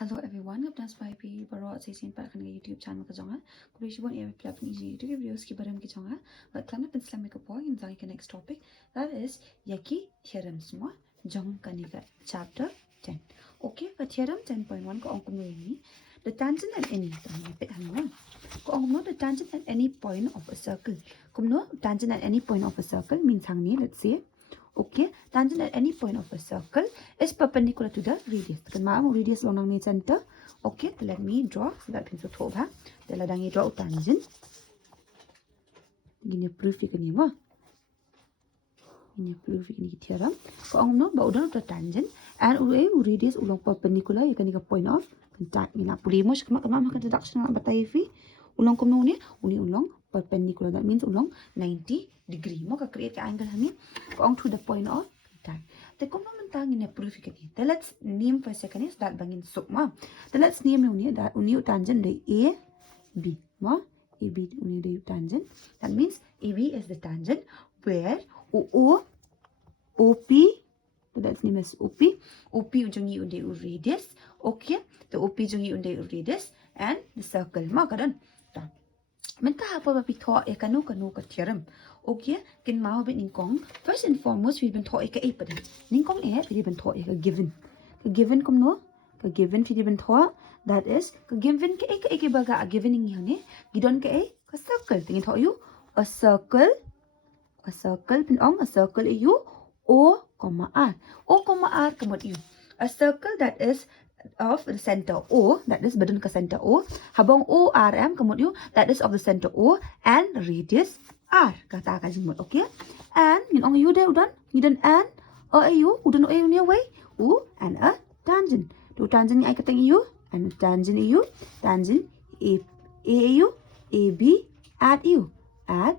Hello everyone, ngap nas pai pi baro at sin para kan YouTube channel ka jonga. Kuri shibon e plap ni YouTube videos ki baram ki jonga. But klana pen slam ka po in the next topic. That is yaki theorems mo jong kanika chapter 10. Okay, for theorem 10.1 ko ong ni the tangent at any ko ong the tangent at any point of a circle. Kumno tangent at any point of a circle means hang ni, let's say. Okay, tangent at any point of a circle is perpendicular to the radius. Kan maam radius long ni center. Okay, let me draw so that pinso thop ha. Dela dangi draw tangent. Gini proof ikani mo. Ini proof ikani theorem. Ko ang no ba udan the tangent and radius ulong perpendicular ikani ka point of contact. Ina puli mo shikma kama ka deduction na batay fi. Ulong ko no ni ulong perpendicular. That means ulong 90 degree mo ka create ka angle hani ko to the point of contact. Te kung naman tang ina proof ikani. Then let's name for a second is that bangin sukma. Then let's name uni that uni tangent the A B mo AB uni the tangent. That means AB is the tangent where OP, so that's name as OP. OP ujungi unde radius. Okay, the OP ujungi unde radius and the circle mo kadon. Menta apa ba pitho e kanu ka theorem. Okay, kin mau bit ningkong. First and foremost, we've been taught ika e pada. Ningkong e, we've been taught ika given. Ka given kum no? Ka given we've been taught. That is, ka given ka e baga a given ing hane. Gidon ka e ka circle. Tingin taught you a circle pin ong a circle e you O, R. O, R kamot you. A circle that is of the center O, that is badan ka center O. Habang ORM kamot you, that is of the center O and radius R. Kata ka jimot, okay? And yun ang you de udan, and you udan o niya way U and a tangent. To tangent ni ay katang you and a tangent you, tangent A you, AB at you at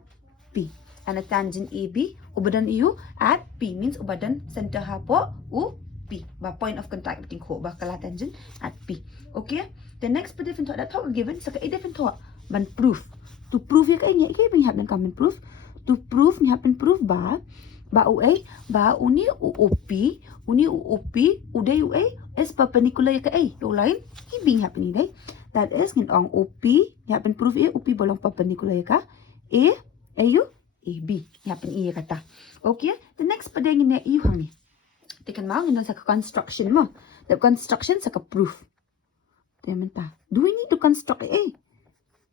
P. And a tangent AB ubadan you at P means ubadan center hapo U P. Ba point of contact between ko ba kala tangent at P. Okay? The next pa different thought that thought given sa ka different thought ban proof. To prove ya kay niya ikay bang happen common proof. To prove ni happen proof ba UA ba uni UOP uday UA is perpendicular ya kay do line ibing happen ni day. That is ngin ang OP ni happen proof OP bolong perpendicular ya ka AU AB ni happen iya kata. Okay? The next pa day ni iyo hang ni. Tekan mau ngin sa construction mo. The construction sa ka proof. Tementa. Do we need to construct A?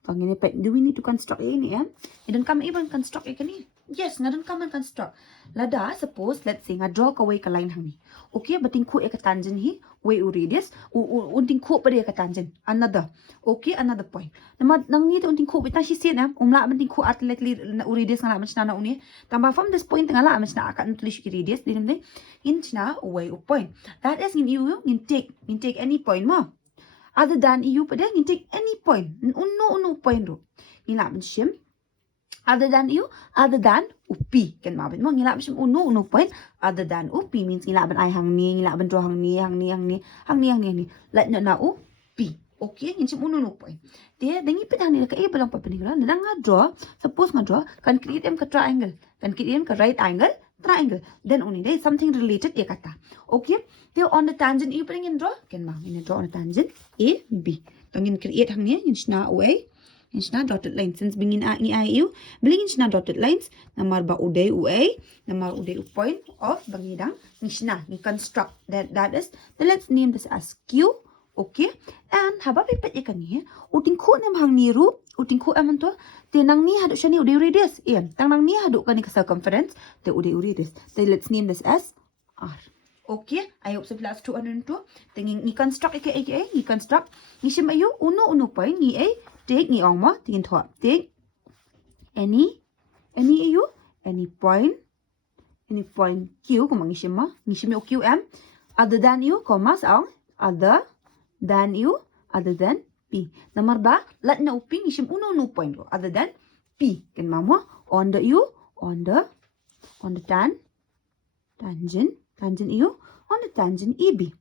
Do we need to construct A ni yan? Idan kami ibang construct A kani? Yes, nadan kami construct. Lada, suppose, let's say, nga draw ka way ka line hang ni. Okay, bating ko ka tangent hi, way u radius, unting ko pa ka tangent. Another. Okay, another point. Nang ni unting ko bitang si siya umla bating ko atletly na u radius nga naman siya na uni. Tamba from this point nga la man siya akan tulis ki radius, dinam de. In siya way u point. That is in take any point mo. Other than you pada you take any point uno point ro ngilap shim other than upi kan mabit mo ngilap shim uno point other than upi means ngilap ai hang ni ngilap draw hang ni let na upi okay ngin shim uno point dia dengi pet hang ni ka e balang perpendicular nadang nga draw suppose nga draw kan create ka triangle kan create ka right angle triangle then only there is something related ya kata okay they on the tangent you bring in draw can ma in draw on the tangent A B tangin create hang ni in shna way in shna dotted line since bringin ni you bring in shna dotted lines namar ba uday uay namar uday point of bangidang ni shna ni construct that is then let's name this as Q. Okay, and haba pipet ikan ni uting ko nem hang ni ru uting ko amon to tinang ni haduk siya ni uday radius iyan tanang ni haduk ka ni ka circumference the uday radius then let's name this as R. Okay, I hope so plus 202 tingin ni construct ni construct ni siya mayo uno point ni take ni ong mo tingin to take any point Q kung mangi siya mo ni siya mo QM other than you comma saong other than P. Nomor ba, lat na uping isim uno point ro other than P. Kan mamo on the tangent you on the tangent EB.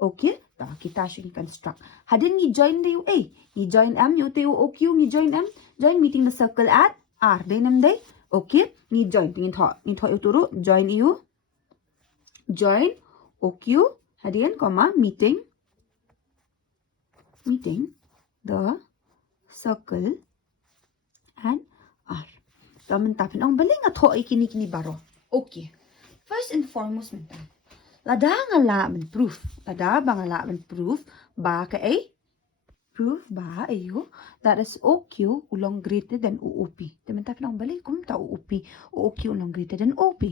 Okay, ta kita should construct. Hadin ni join the A, ni join M, you te OQ ni join M, join meeting the circle at R. Day nam day. Okay, ni join tingin tho you turu join OQ hadin comma meeting meeting the circle and R. So, mentapin ang bali nga to ay kini baro. Okay. First and foremost, mentan. Lada nga laman proof. Lada ba nga laman proof? Ba ka ay? Proof ba ayo that is OQ ulang greater than OOP. Mentapin ang bali kung ta OOP. OQ ulang greater than OP.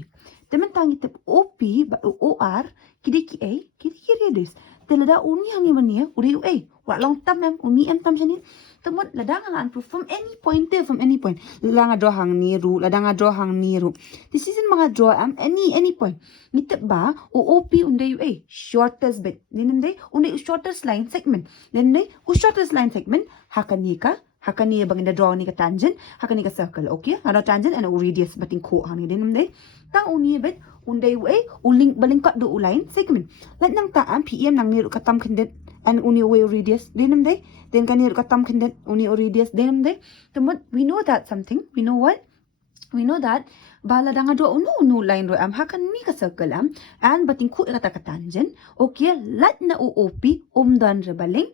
Mentang itip OP ba OR kidi A kidi radius. Lada uni hani mania uri A. Wa long tam mem umi em tam sini. Temut lada nga laan proof from any point there, from any point. Lada nga draw hang niru, lada nga draw hang niru. This is mga draw any point. Ngitip ba OOP unday A shortest bit. Dinunday unday shortest line segment. Dinunday shortest line segment hakaniya bang draw ni ka tangent, hakaniya ka circle. Okay? Ada tangent and radius bating ko hani dinunday. Tang uni bit unday A uling balingkat do line segment. Lat nang taan PM nang niru katam kandet and uni way radius dinunday. Then kan niru katam kandet uni radius dinunday. Temut we know that something. We know what? We know that bala danga do unu line ro am hakan ni ka circle am and bating ku kata ka tangent. Okay, lat na OOP dan re baling.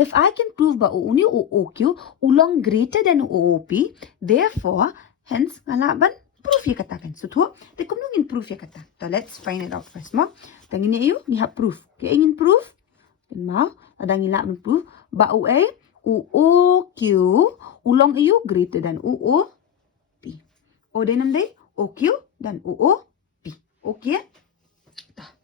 If I can prove ba uni OOQ ulang greater than OOP, therefore hence ngalaban proof ya katakan. So to te kumnungin proof ya kata. So let's find it out first mo. Tangin niyo ni ha proof. Kaya ingin proof? Then mau adang ila proof ba OA OOQ ulang iyo greater than OOP. O din nanday OQ dan OOP. Okay? Ta.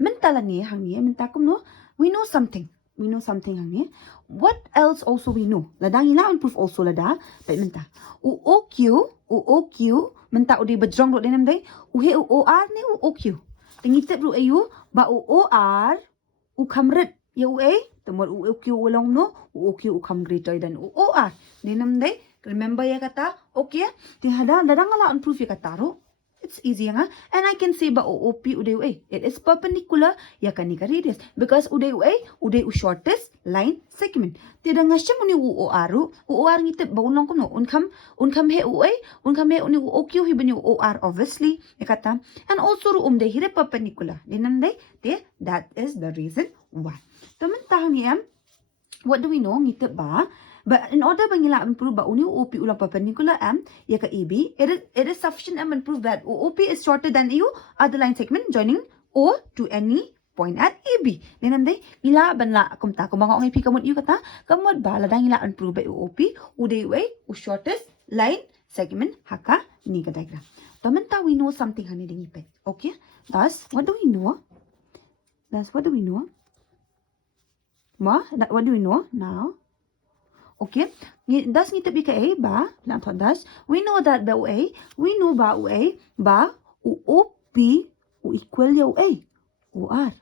Mentala ni hang ni mentakum no. We know something. We know something hang ni. What else also we know? Ladang ila proof also lada. Baik menta. OOQ menta udi bajrong do din nanday. Uhe OR ni OOQ. Tengitip ru ayu ba OR ukamret ya UA. Temut OOQ ulang no. OOQ ukam greater than OR. Din nanday. Remember ya kata? Okay? Tihada ladang ala proof ya kata ro. It's easy nga. And I can say ba OOP uday UA. It is perpendicular ya kanika radius. Because uday UA uday shortest line segment. Tidak nga siya muni OR. OR ngitip ba ulang ko no. Unkam he UA. Unkam he uni OQ he bani OR obviously. Ya kata. And also ru day hire perpendicular. Dinanday. That is the reason why. Taman tahan niya. What do we know? Ngitip ba? But in order bang ila prove ba uni OP ulang perpendicular M ya ka EB, it is sufficient M and prove that OOP is shorter than EU other line segment joining O to any point at EB. Then anday ila ban la kumta kung mga ongi kamot yu kata kamot ba ladang ila and prove ba OOP uday way u shortest line segment haka ni ka diagram. Tamanta we know something hani ding ipet. Okay? Thus what do we know? What do we know now? Okay, das ngitip ka A ba? Lanto das. We know that ba UA. We know ba UA ba UOP u equal ya UA. OR.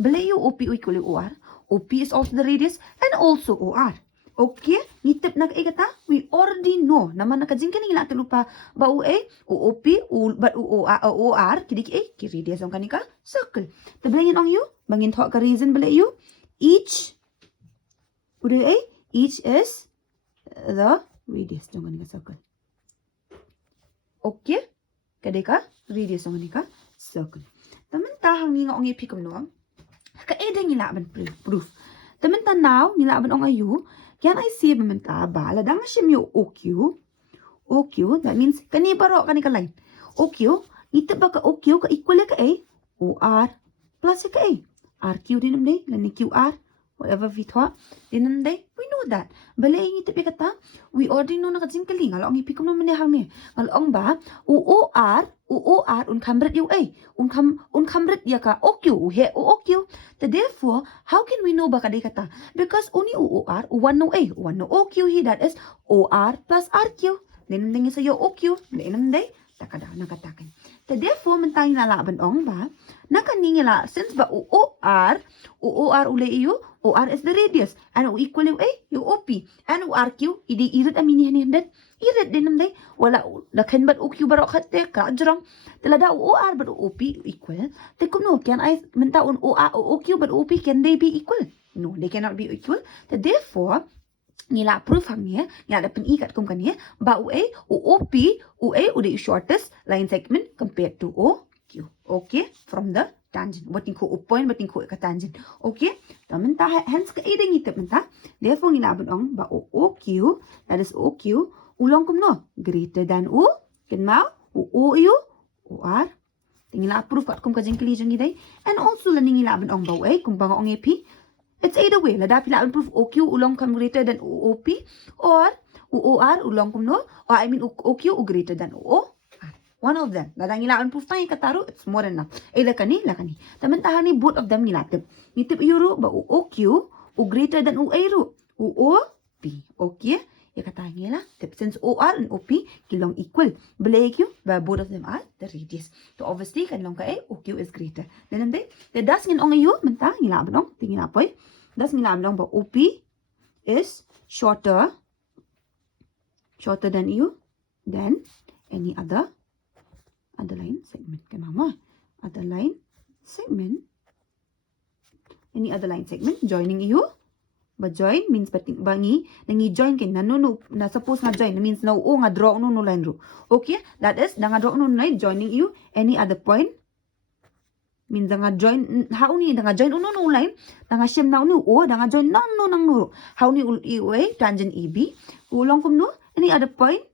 Bala yung OP u equal OR. OP is also the radius and also OR. Okay, ngitip na kata. We already know. Naman nakajing ka nila lupa ba UA UOP but OR kidik A ki radius ang kanika circle. Tabalangin ang you. Bangin to ka reason bala you. Each uday A. Each is the radius ng kanika circle. Okay? Kadeka radius ng kanika circle. Tamantahang ni nga ong ipikam no. Kaeda nila ban proof. Tamanta now nila ban ong ayu. Can I see bamanta ba ladang siya mi OQ that means kani baro kanika line. OQ ita ba ka OQ ka equal ka A OR plus ka A. RQ din namday lani QR whatever we thought dinanday we know that balay ngiti kata we already know nakajing kaling along ipikom no manehang ni along ba OR unkamret yu A unkamret ya ka OQ he OQ therefore how can we know ba kaday kata because only OR one no A one no OQ he that is OR plus RQ dinanday sa yo OQ dinanday takada nakatakan therefore mentang nalaban ong ba nakaningila since ba OR ule iyo OR is the radius and O equal yung A yung OP and O RQ idi irit amini handat irit din namday wala lakan bat OQ baro khatte ka ajrang talada OR but OP equal te kuno can I menta on OQ but OP can they be equal no they cannot be equal therefore nila proof hamnya nga ada penikat kum kanya ba OA OOP OA udah shortest line segment compared to OQ okay from the tangent. Batin ko point, batin ko ka tangent. Okay? Ta menta hence ka ida ngitip menta. Therefore ngilabon ong ba OQ, that is OQ, ulong kum no greater than U, ken mau OU, OR. Tingila proof at kum ka jingkili jong iday. And also learning ngilabon ong ba kum bang ong AP. It's either way. Lada pila proof OQ ulong kum greater than OP or OR ulong kum no, or I mean OQ greater than OO. One of them. Lada ngilaan proof tayo kataru, it's more than enough. Either kani, la kani. Taman tahani both of them ngilatip. Ngitip yuro ba OQ, O greater than OA ru. OOP. Okay? Ya kata ngila. Since OR and OP kilong equal. Bila AQ, ba both of them are the radius. So obviously, kanilong ka OQ is greater. Then the das ngin ong ayu, menta ngilaan ong, tingin apoy. Das ngilaan ong ba OP is shorter than you, than any other line segment. Kenapa? Other line segment. Any other line segment joining you. But join means bangi nangi join kin na suppose nga join means na nga draw no line ru. Okay? That is nga draw no line joining you any other point. Means nga join how ni nga join no line nga siem na no o nga join no nang no. How ni EA tangent EB ulong kum no any other point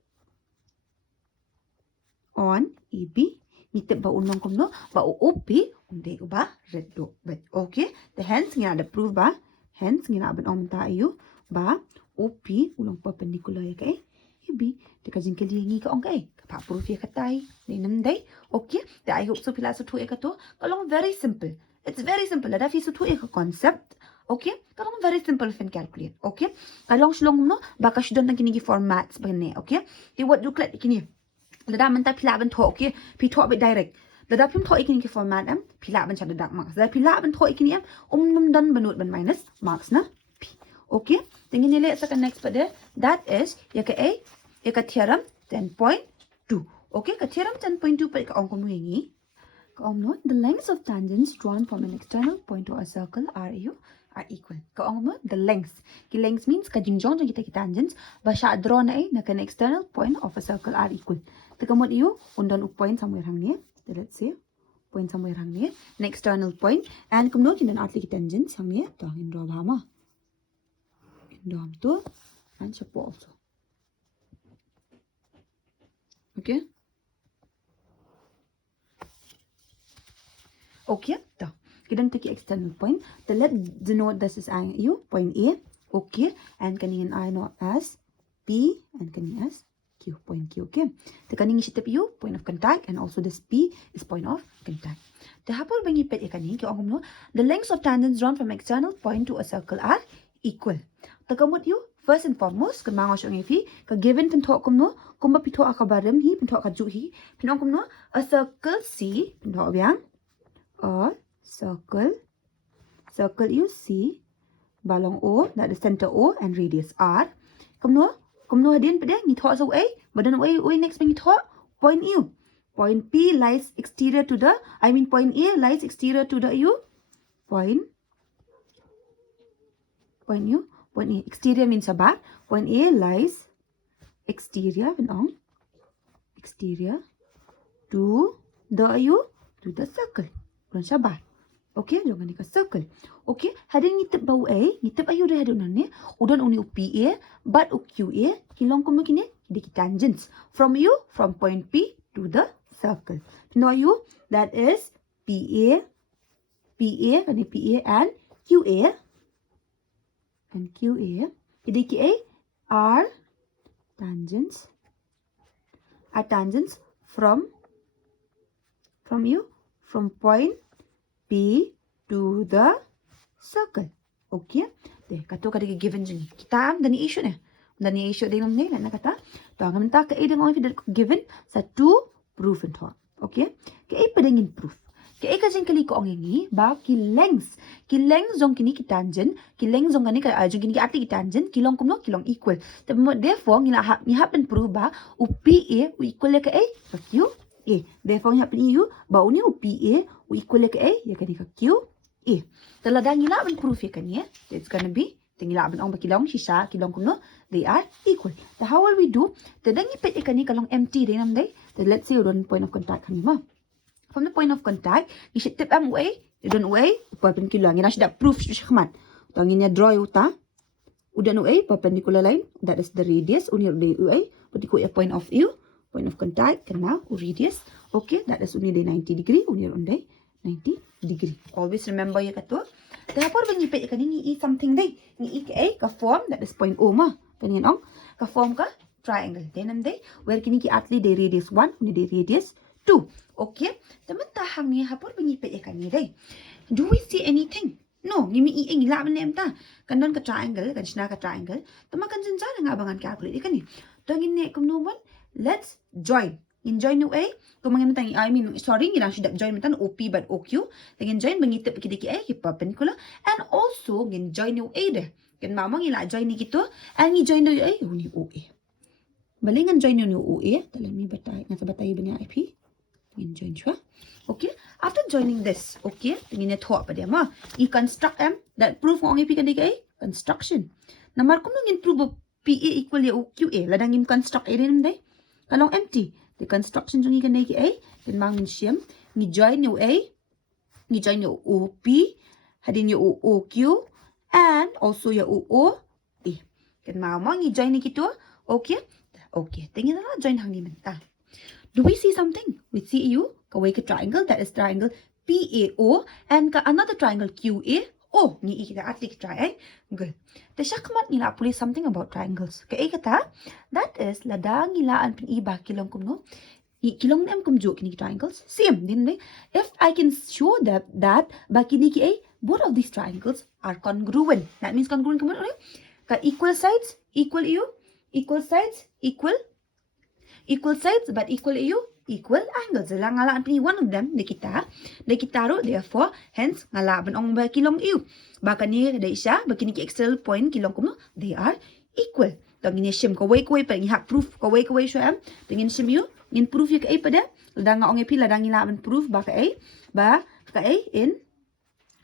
on EB ngitip ba unong kum no ba OP unde ba red do but okay the hence nga the prove ba hence nga ban om tayo ba OP ulong perpendicular ya kay EB de ka jingkali ngi ka ong kay pa proof ya katay ni namday okay the I hope so pila so tu ekato kalong very simple it's very simple ada fi so tu ek concept okay kalong very simple fin calculate okay kalong slong no ba ka shudon nang kini formats ba ne okay di what you click kini Lada menta pila ban tho okay pi tho bit direct lada pim tho ikini ke format am pila ban chada dak marks lada pila ban tho ikini am num dan banut ban minus marks na p okay tingin nile sa next pa de that is ya ka theorem 10.2 okay ka theorem 10.2 pa ka ong kum wingi ka ong no the lengths of tangents drawn from an external point to a circle are equal. Kaong mo, the length. Ki length means kadingjong kita ki tangents. Basha draw na na kan external point of a circle are equal. Takamot iyo, undan point somewhere hang niya. Let's say, point somewhere hang niya. An external point. And kumno kinan atli ki tangents hang niya. Ito, in draw bahama. In draw to. And siya po also. Okay? Okay, ito. Kita take external point. The let denote this is you point A. Okay, and kaning I know as P and kaning as Q point Q. Okay, the kaning isitip U point of contact and also this P is point of contact. The hapol bangi pet kaning ki no the lengths of tangents drawn from external point to a circle are equal. Tagamot you first and foremost kan mangos ang ifi ka given pinto no kung ba pito akabarem hi pinto ka ju hi pinong no a circle C pinto biang or circle you see balong O that is center O and radius R kumno hadin pede ni thought so A but then way next being thought point U point P lies exterior to the point A lies exterior to the U point U point A exterior means about point A lies exterior to the U to the circle bukan sabar. Okay, jangan ni ka circle. Okay, hadin ngitip bau A, ngitip ayu dah hadun ni. Udan uni UPA, but UQA, kilong kum kini di tangents from point P to the circle. Know you that is PA and QA and QA. Jadi QA are tangents from point P to the circle. Okay? Deh, kato kada given jeng. Kita am dani issue din ng nila na kata. To ang ta ka edeng on given sa two proof and thought. Okay? Kaya padengin proof. Kaya ka jeng kali ko ang ngi ba ki length jong kini ki tangent, ki length jong kani ka jong kini ki ati ki tangent, kilong kumno kilong equal. Therefore ngila mi happen proof ba u PA u equal ka A ka Q A. Therefore happen you ba uni u PA u equal ka A ya kani ka Q A. Talaga ngila ban proof ya kani it's gonna be tingila ban ang bakilong sisa kilong kumno they are equal. So how will we do? Tadang ipet kani kalong empty din am day. Let's say one point of contact kani ma. from the point of contact, you should tip am away, you don't away, perpendicular. You should have proof shikman. Tangin ya draw uta. Udan away, perpendicular line, that is the radius, unir de away, but you a point of view, point of contact, kana, radius, okay, that is unir de 90 degree, unir unde 90 degree. Always remember ya kato. Therefore, when you pay kanini e something day, ni e ka form, that is point O ma, kaningin ong, ka form ka triangle. Then and day, where kini ki atli de radius 1, unir de radius 2. Okay, teman tahang ni hapor when you pay kanini day. Do we see anything? No, ngimi iing laban nem ta. Kanon ka triangle, kan sina ka triangle. Tama kan sinjara nga abangan calculate ikani. Tangin ne kum no one. Let's join. In join no A. Kumangin tang I mean sorry, ngina should join metan OP but OQ. Tangin join bangitip kidiki A ki perpendicular and also ngin join no A de. Kan mamang ila join ni kito and ngi join no A uni OA. Balingan join no OA. Talan mi batay nga sa batay ba niya IP. Ngin join siya. Okay, after joining this, okay, tingin niya thought pa dia ma. I-construct M, that proof ng IP kandig ay construction. Namar kung nung prove PA equal ya QA, ladang im construct ay rin day. Kalong empty. The construction yung kandig ay, then mangin siyam, ni join yung A, ni join yung OP, hadin yung OQ, and also yung OO. Kan mamang ni join ni kito, okay? Okay, tingin na join hangi menta. Do we see something? We see you. Kaway ka triangle, that is triangle PAO, and ka another triangle QAO. Ni kita atik try, good. The shakmat nila puli something about triangles. Kaya kata, that is ladang nila an piniba kilong kum no. Kilong nem kum jo kini triangles. Same, din if I can show that bakini ki both of these triangles are congruent. That means congruent kum ka equal sides, equal you, equal sides, equal sides, but equal you. Equal angles. Lang ngalaan pini one of them kita ro, therefore hence ngalaban ong ba kilong iu. Baka ni da siya bakini ki external point kilong kum no, they are equal. Tangin ni sim kaway pa ngihak proof kaway siya am. Tangin sim you ngin proof yu ka pada ladang ong pi ladang ngalaban proof baka in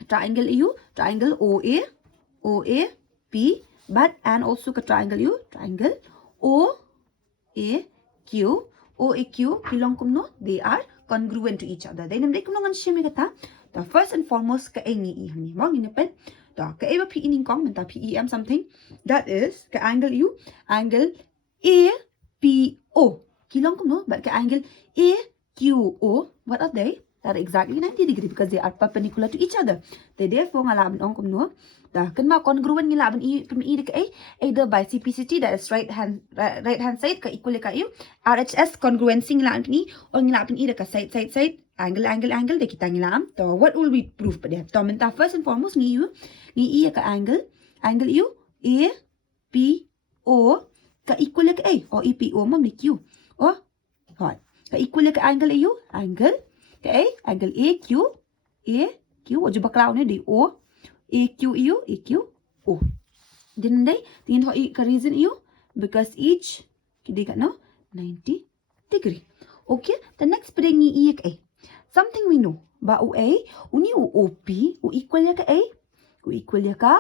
triangle iu, triangle OA P, but and also ka triangle iu, triangle OAQ OAQ kilong kum no, they are congruent to each other. Then namday kum ngan shimi kata. The first and foremost ka ay ni ihang ni mo nginapen. Da ka ay ba pi ining kong menta PEM something. That is ka angle U, angle APO. Kilong kum no, but ka angle AQO. What are they? That are exactly 90 degree because they are perpendicular to each other. They therefore ngalaban ong kum no. Da kan ma congruent ngalaban i ka ay either by CPCT, that is right hand side ka equal ka iu, RHS congruency ngalaban ni or ngalaban i ka side angle de kita ngilam. So what will we prove pa dia? To menta first and foremost ni i ka angle u APO ka equal ka A or EPO mam ni Q. Oh hot. Ka equal ka angle u angle ka A angle AQ o juba cloud ni di O AQ. Then they tingin ho ka reason you because each kidi ka no 90 degree. Okay, the next pwede ngi A. Something we know ba o A uni OP o equal ya ka A o equal ya ka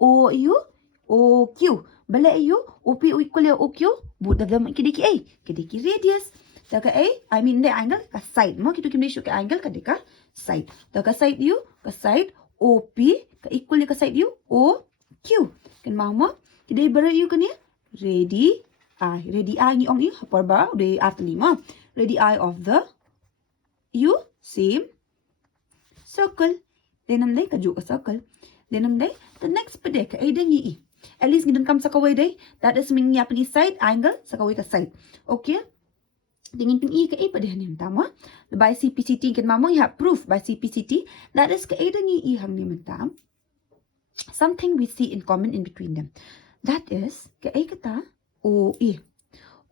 OQ bala you OP o equal ya OQ both of them kidi ki A kidi ki radius ta ka A I mean the angle ka side mo kito kimde ka angle kadi ka side ta ka side you ka side OP ka equal ka side you OQ kan mama kidai bara you kani radii ni ong you hapar ba de after lima radii of the you same circle denam dai ka jo ka circle denam dai the next pede ka ai dangi at least gidan kam sa kaway dai that is meaning ya pani side angle sa kaway ka side okay tingin pin ka ai pede hanim tama by CPCT kan mama you have proof by CPCT that is ka ai dangi hang ni tam something we see in common in between them. That is, kaya kata OA.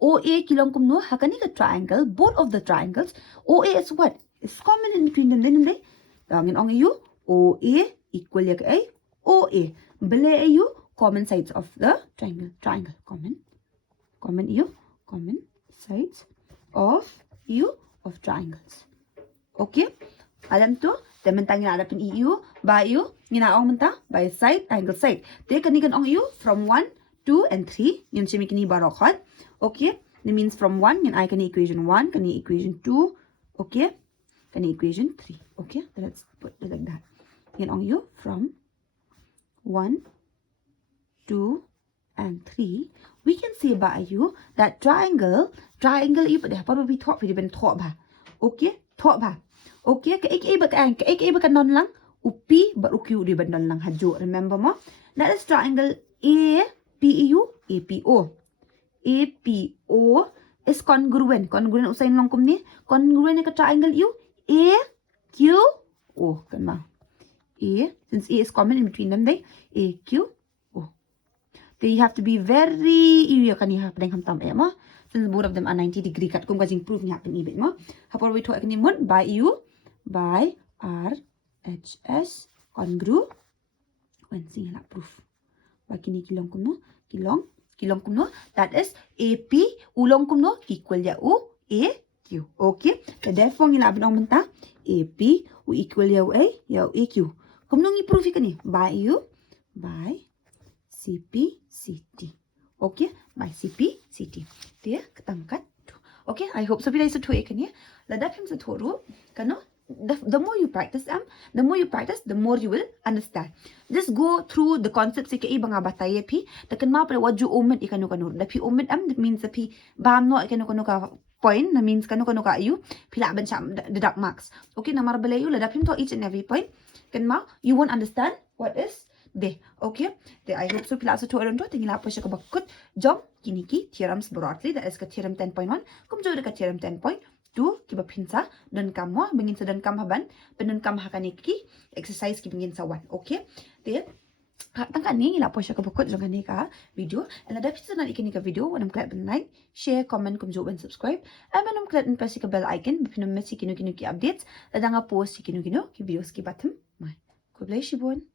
OA kilong kum no hakani ka triangle. Both of the triangles. OA is what? It's common in between them. Then tangin ong you OA equal ya kay OA. Bale you common sides of the triangle. Common sides of triangles. Okay? Alam to? Tementang ngadapin EU by you nginaong menta by side angle side. Te kanigan ong you from 1, 2 and 3 yun siya kini barokot. Okay? It means from 1 yun ay kani equation 1 kani equation 2. Okay? kan equation 3. Okay, let's put it like that. Yan on you from 1, 2, and 3. We can see by you that triangle you but apa we thought we been thought ba. Okay, thought ba. Okay, cái cái non lang upi but uq di ban non lang hajo. Remember mo? That is triangle APU APO. APO is congruent. Congruent usain long kum ni. Congruent ke triangle U AQO kan ma. A, since A is common in between them, they AQO. They have to be very you kan you have them tam ma. Since both of them are 90 degree kat kum kajing proof ni happen ibit ma. Hapor we thought kan mun by U by RHS congruent sing la proof. Bakini kilong kum no kilong kum no, that is AP ulong kum no equal ya U AQ. Okay, so therefore ngila binong menta AP u equal ya U A ya U AQ. Kum nong i-proof ikan ni by U by CP CT. Okay, by CP CT. Dia ketangkat. Okay, I hope so bila isa tu ikan ni. Ladap him sa toru kano. The more you practice the more you practice, the more you will understand. Just go through the concepts ke ibang abatay pi. Takan ma pala waju omit ikanu kanu. Da pi omit that means the pi bam no ikanu ka point. That means kanu ka you pila ban siya deduct marks. Okay, na marabala you ladap him to each and every point. Kan ma you won't understand what is there. Okay, I hope so pila sa to aron to tingila pa siya kabakut jom kiniki theorems broadly, that is ka theorem 10.1 kum jo ka theorem 10.2 kiba pinsa dan kamo bengin sa dan kam haban penun kam hakaniki exercise ki bengin sa 1. Okay, there tangka ni ngila po siya kabukot jong kani ka video and ada pisa na ikini ka video wanam klat ben like share comment kum jo ben subscribe and manam klat pa si ka bell icon pinum mesi kinu ki updates ladanga post si kinu ki videos ki batam mai ko bless you bon.